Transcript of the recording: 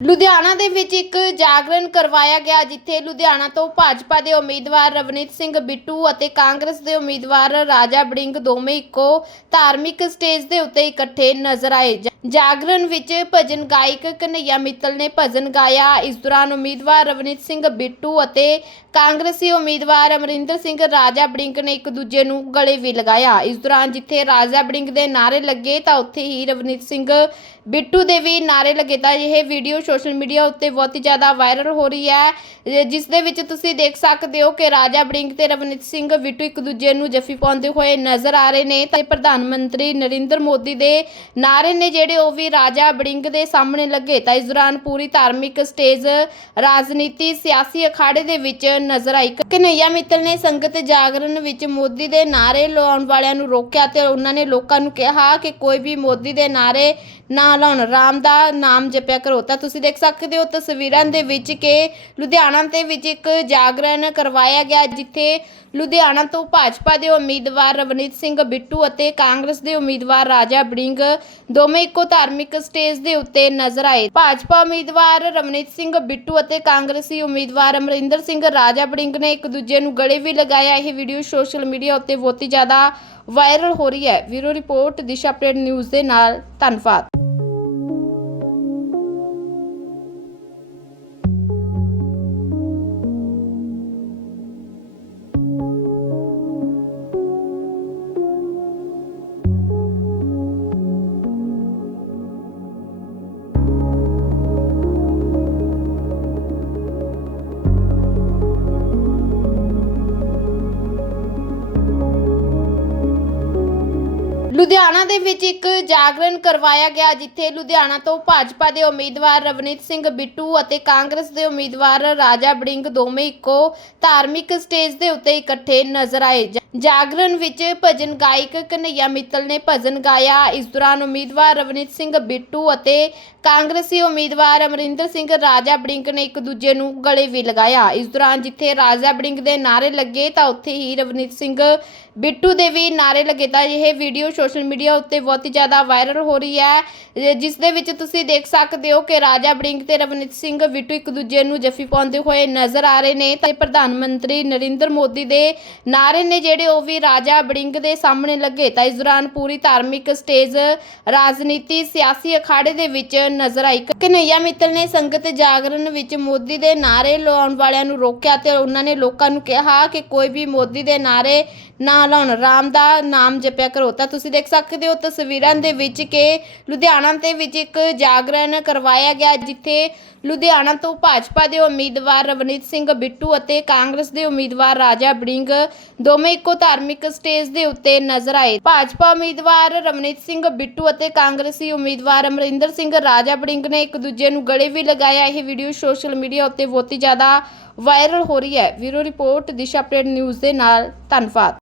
ਲੁਧਿਆਣਾ ਦੇ ਵਿੱਚ ਇੱਕ ਜਾਗਰਣ ਕਰਵਾਇਆ ਗਿਆ, ਜਿੱਥੇ ਲੁਧਿਆਣਾ ਤੋਂ ਭਾਜਪਾ ਦੇ ਉਮੀਦਵਾਰ ਰਵਨੀਤ ਸਿੰਘ ਬਿੱਟੂ ਅਤੇ ਕਾਂਗਰਸ ਦੇ ਉਮੀਦਵਾਰ ਰਾਜਾ ਬੜਿੰਗ ਦੋਵੇਂ ਇੱਕੋ ਧਾਰਮਿਕ ਸਟੇਜ ਦੇ ਉੱਤੇ ਇਕੱਠੇ ਨਜ਼ਰ ਆਏ। ਜਾਗਰਣ ਵਿੱਚ ਭਜਨ ਗਾਇਕ ਕਨਈਆ ਮਿੱਤਲ ਨੇ ਭਜਨ ਗਾਇਆ। ਇਸ ਦੌਰਾਨ ਉਮੀਦਵਾਰ ਰਵਨੀਤ ਸਿੰਘ ਬਿੱਟੂ ਅਤੇ ਕਾਂਗਰਸੀ ਉਮੀਦਵਾਰ ਅਮਰਿੰਦਰ ਸਿੰਘ ਰਾਜਾ ਬੜਿੰਗ ਨੇ ਇੱਕ ਦੂਜੇ ਨੂੰ ਗਲੇ ਵੀ ਲਗਾਇਆ। ਇਸ ਦੌਰਾਨ ਜਿੱਥੇ ਰਾਜਾ ਬੜਿੰਗ ਦੇ ਨਾਰੇ ਲੱਗੇ ਤਾਂ ਉੱਥੇ ਹੀ ਰਵਨੀਤ ਸਿੰਘ ਬਿੱਟੂ ਦੇ ਵੀ ਨਾਰੇ ਲੱਗੇ। ਤਾਂ ਇਹ ਵੀਡੀਓ ਸੋਸ਼ਲ ਮੀਡੀਆ ਉੱਤੇ ਬਹੁਤ ਹੀ ਜ਼ਿਆਦਾ ਵਾਇਰਲ ਹੋ ਰਹੀ ਹੈ। ਜਿਸ ਦੇ ਵਿੱਚ ਤੁਸੀਂ ਦੇਖ ਸਕਦੇ ਹੋ ਕਿ ਰਾਜਾ ਬੜਿੰਗ ਤੇ ਰਵਨੀਤ ਸਿੰਘ ਬਿੱਟੂ ਇੱਕ ਦੂਜੇ ਨੂੰ ਜੱਫੀ ਪਾਉਂਦੇ ਹੋਏ ਨਜ਼ਰ ਆ ਰਹੇ ਨੇ। ਤੇ ਪ੍ਰਧਾਨ ਮੰਤਰੀ ਨਰਿੰਦਰ ਮੋਦੀ ਦੇ ਨਾਰੇ ਨੇ ਜਿਹੜੇ ਉਹ ਵੀ ਰਾਜਾ ਬੜਿੰਗ ਦੇ ਸਾਹਮਣੇ ਲੱਗੇ, ਤਾਂ ਇਸ ਦੌਰਾਨ ਪੂਰੀ ਧਾਰਮਿਕ ਸਟੇਜ, ਰਾਜਨੀਤੀ, ਸਿਆਸੀ ਅਖਾੜੇ ਦੇ ਵਿੱਚ ਨਜ਼ਰ ਆਈ। ਕਨਈਆ ਮਿੱਤਲ ਨੇ ਸੰਗਤ ਜਾਗਰਣ ਵਿੱਚ ਮੋਦੀ ਦੇ ਨਾਰੇ ਲਾਉਣ ਵਾਲਿਆਂ ਨੂੰ ਰੋਕਿਆ ਤੇ ਉਹਨਾਂ ਨੇ ਲੋਕਾਂ ਨੂੰ ਕਿਹਾ ਕਿ ਕੋਈ ਵੀ ਮੋਦੀ ਦੇ ਨਾਰੇ ਨਾ ਲਾਉਣ ਰਾਮ ਦਾ ਨਾਮ ਜਪਿਆ ਕਰੋ। ਤਾਂ ਤੁਸੀਂ ਦੇਖ ਸਕਦੇ ਹੋ ਤਸਵੀਰਾਂ ਦੇ ਵਿੱਚ ਕਿ ਲੁਧਿਆਣਾ ਦੇ ਵਿੱਚ ਇੱਕ ਜਾਗਰਣ ਕਰਵਾਇਆ ਗਿਆ, ਜਿੱਥੇ ਲੁਧਿਆਣਾ ਤੋਂ ਭਾਜਪਾ ਦੇ ਉਮੀਦਵਾਰ ਰਵਨੀਤ ਸਿੰਘ ਬਿੱਟੂ ਅਤੇ ਕਾਂਗਰਸ ਦੇ ਉਮੀਦਵਾਰ ਰਾਜਾ ਬੜਿੰਗ ਦੋਵੇਂ ਇੱਕੋ ਧਾਰਮਿਕ ਸਟੇਜ ਦੇ ਉੱਤੇ ਨਜ਼ਰ ਆਏ। ਭਾਜਪਾ ਉਮੀਦਵਾਰ ਰਵਨੀਤ ਸਿੰਘ ਬਿੱਟੂ ਅਤੇ ਕਾਂਗਰਸੀ ਉਮੀਦਵਾਰ ਅਮਰਿੰਦਰ ਸਿੰਘ ਰਾਜਾ ਬੜਿੰਗ ਨੇ ਇੱਕ ਦੂਜੇ ਨੂੰ ਗਲੇ ਵੀ ਲਗਾਇਆ। ਇਹ ਵੀਡੀਓ ਸੋਸ਼ਲ ਮੀਡੀਆ ਉੱਤੇ ਬਹੁਤ ਹੀ ਜ਼ਿਆਦਾ ਵਾਇਰਲ ਹੋ ਰਹੀ ਹੈ। ਵੀਰੋ ਰਿਪੋਰਟ, ਦਿਸ਼ਾ ਅਪਡੇਟ ਨਿਊਜ਼ ਦੇ ਨਾਲ ਧੰਨਵਾਦ। ਲੁਧਿਆਣਾ ਦੇ ਵਿੱਚ ਇੱਕ ਜਾਗਰਣ ਕਰਵਾਇਆ ਗਿਆ, ਜਿੱਥੇ ਲੁਧਿਆਣਾ ਤੋਂ ਭਾਜਪਾ ਦੇ ਉਮੀਦਵਾਰ ਰਵਨੀਤ ਸਿੰਘ ਬਿੱਟੂ ਅਤੇ ਕਾਂਗਰਸ ਦੇ ਉਮੀਦਵਾਰ ਰਾਜਾ ਬੜਿੰਗ ਦੋਵੇਂ ਇੱਕੋ ਧਾਰਮਿਕ ਸਟੇਜ ਦੇ ਉੱਤੇ ਇਕੱਠੇ ਨਜ਼ਰ ਆਏ। ਜ- ਜਾਗਰਣ ਵਿੱਚ ਭਜਨ ਗਾਇਕ ਕਨਈਆ ਮਿੱਤਲ ਨੇ ਭਜਨ ਗਾਇਆ। ਇਸ ਦੌਰਾਨ ਉਮੀਦਵਾਰ ਰਵਨੀਤ ਸਿੰਘ ਬਿੱਟੂ ਅਤੇ ਕਾਂਗਰਸੀ ਉਮੀਦਵਾਰ ਅਮਰਿੰਦਰ ਸਿੰਘ ਰਾਜਾ ਬੜਿੰਗ ਨੇ ਇੱਕ ਦੂਜੇ ਨੂੰ ਗਲੇ ਵੀ ਲਗਾਇਆ। ਇਸ ਦੌਰਾਨ ਜਿੱਥੇ ਰਾਜਾ ਬੜਿੰਗ ਦੇ ਨਾਅਰੇ ਲੱਗੇ, ਤਾਂ ਉੱਥੇ ਹੀ ਰਵਨੀਤ ਸਿੰਘ ਬਿੱਟੂ ਦੇ ਵੀ ਨਾਰੇ ਲੱਗੇ ਤਾਂ ਇਹ ਵੀਡੀਓ ਸੋਸ਼ਲ ਮੀਡੀਆ ਉੱਤੇ ਬਹੁਤ ਹੀ ਜ਼ਿਆਦਾ ਵਾਇਰਲ ਹੋ ਰਹੀ ਹੈ। ਜਿਸ ਦੇ ਵਿੱਚ ਤੁਸੀਂ ਦੇਖ ਸਕਦੇ ਹੋ ਕਿ ਰਾਜਾ ਬੜਿੰਗ ਤੇ ਰਵਨੀਤ ਸਿੰਘ ਬਿੱਟੂ ਇੱਕ ਦੂਜੇ ਨੂੰ ਜੱਫੀ ਪਾਉਂਦੇ ਹੋਏ ਨਜ਼ਰ ਆ ਰਹੇ ਨੇ ਤੇ ਪ੍ਰਧਾਨ ਮੰਤਰੀ ਨਰਿੰਦਰ ਮੋਦੀ ਦੇ ਨਾਰੇ ਨੇ ਜਿਹੜੇ ਉਹ ਵੀ ਰਾਜਾ ਬੜਿੰਗ ਦੇ ਸਾਹਮਣੇ ਲੱਗੇ ਤਾਂ ਇਸ ਦੌਰਾਨ ਪੂਰੀ ਧਾਰਮਿਕ ਸਟੇਜ, ਰਾਜਨੀਤੀ, ਸਿਆਸੀ ਅਖਾੜੇ ਦੇ ਵਿੱਚ ਨਜ਼ਰ ਆਈ। ਕਨਈਆ ਮਿੱਤਲ ਨੇ ਸੰਗਤ ਜਾਗਰਣ ਵਿੱਚ ਮੋਦੀ ਦੇ ਨਾਰੇ ਲਾਉਣ ਵਾਲਿਆਂ ਨੂੰ ਰੋਕਿਆ ਤੇ ਉਹਨਾਂ ਨੇ ਲੋਕਾਂ ਨੂੰ ਕਿਹਾ ਕਿ ਕੋਈ ਵੀ ਮੋਦੀ ਦੇ ਨਾਰੇ ਨਾ ਲਾਉਣ ਰਾਮ ਦਾ ਨਾਮ ਜਪਿਆ ਕਰੋ। ਤਾਂ ਤੁਸੀਂ ਦੇਖ ਸਕਦੇ ਹੋ ਤਸਵੀਰਾਂ ਦੇ ਵਿੱਚ ਕਿ ਲੁਧਿਆਣਾ ਦੇ ਵਿੱਚ ਇੱਕ ਜਾਗਰਣ ਕਰਵਾਇਆ ਗਿਆ, ਜਿੱਥੇ ਲੁਧਿਆਣਾ ਤੋਂ ਭਾਜਪਾ ਦੇ ਉਮੀਦਵਾਰ ਰਵਨੀਤ ਸਿੰਘ ਬਿੱਟੂ ਅਤੇ ਕਾਂਗਰਸ ਦੇ ਉਮੀਦਵਾਰ ਰਾਜਾ ਬੜਿੰਗ ਦੋਵੇਂ ਇੱਕੋ ਧਾਰਮਿਕ ਸਟੇਜ ਦੇ ਉੱਤੇ ਨਜ਼ਰ ਆਏ। ਭਾਜਪਾ ਉਮੀਦਵਾਰ ਰਵਨੀਤ ਸਿੰਘ ਬਿੱਟੂ ਅਤੇ ਕਾਂਗਰਸੀ ਉਮੀਦਵਾਰ ਅਮਰਿੰਦਰ ਸਿੰਘ ਰਾਜਾ ਬੜਿੰਗ ਨੇ ਇੱਕ ਦੂਜੇ ਨੂੰ ਗਲੇ ਵੀ ਲਗਾਇਆ। ਇਹ ਵੀਡੀਓ ਸੋਸ਼ਲ ਮੀਡੀਆ ਉੱਤੇ ਬਹੁਤ ਹੀ ਜ਼ਿਆਦਾ ਵਾਇਰਲ ਹੋ ਰਹੀ ਹੈ। ਵੀਰੋ ਰਿਪੋਰਟ, ਦਿਸ਼ਾ ਅਪਡੇਟ ਨਿਊਜ਼ ਦੇ ਨਾਲ ਧੰਨਵਾਦ।